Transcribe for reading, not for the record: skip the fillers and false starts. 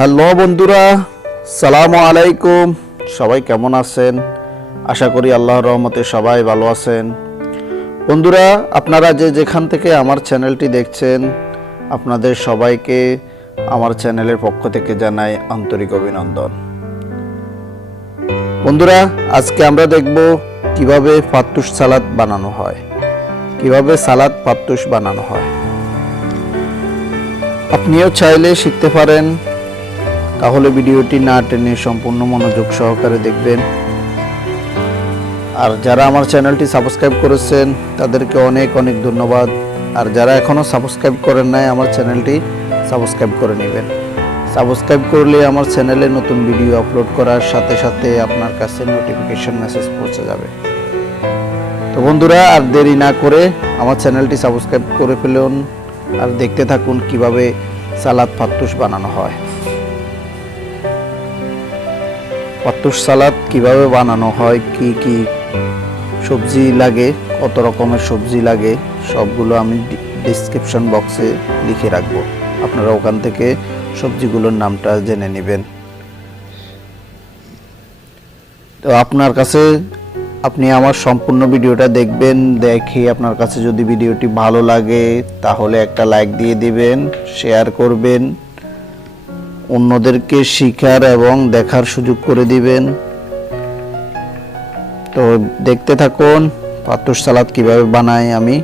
Hello বন্ধুরা, সালামু আলাইকুম। সবাই কেমন আছেন? আশা করি আল্লাহর রহমতে সবাই ভালো আছেন। বন্ধুরা, আপনারা যেখান থেকে আমার চ্যানেলটি দেখছেন, আপনাদের সবাইকে আমার চ্যানেলের পক্ষ থেকে জানাই আন্তরিক অভিনন্দন। বন্ধুরা, আজকে আমরা দেখব কিভাবে ফাত্তুশ সালাদ বানানো হয়, কিভাবে সালাদ ফাত্তুশ বানানো হয়। আপনিও চাইলে শিখতে পারেন, তাহলে ভিডিওটি না টেনে সম্পূর্ণ মনোযোগ সহকারে দেখবেন। আর যারা আমার চ্যানেলটি সাবস্ক্রাইব করেছেন তাদেরকে অনেক অনেক ধন্যবাদ। আর যারা এখনও সাবস্ক্রাইব করেন নাই, আমার চ্যানেলটি সাবস্ক্রাইব করে নেবেন। সাবস্ক্রাইব করলে আমার চ্যানেলে নতুন ভিডিও আপলোড করার সাথে সাথে আপনার কাছে নোটিফিকেশন মেসেজ পৌঁছে যাবে। তো বন্ধুরা, আর দেরি না করে আমার চ্যানেলটি সাবস্ক্রাইব করে ফেলুন আর দেখতে থাকুন কিভাবে সালাদ ফাত্তুশ বানানো হয়। ফাত্তুশ সালাদ কিভাবে বানানো হয়, কি কি সবজি লাগে, কত রকমের সবজি লাগে, সবগুলো আমি ডেসক্রিপশন বক্সে লিখে রাখবো। আপনারা ওখান থেকে সবজিগুলোর নামটা জেনে নেবেন। তো আপনার কাছে আপনি আমার সম্পূর্ণ ভিডিওটা দেখবেন। দেখে আপনার কাছে যদি ভিডিওটি ভালো লাগে তাহলে একটা লাইক দিয়ে দিবেন, শেয়ার করবেন, অন্যদেরকে শিখার এবং দেখার সুযোগ করে দিবেন। তো দেখতে থাকুন ফাত্তুশ সালাদ কিভাবে বানাই আমি।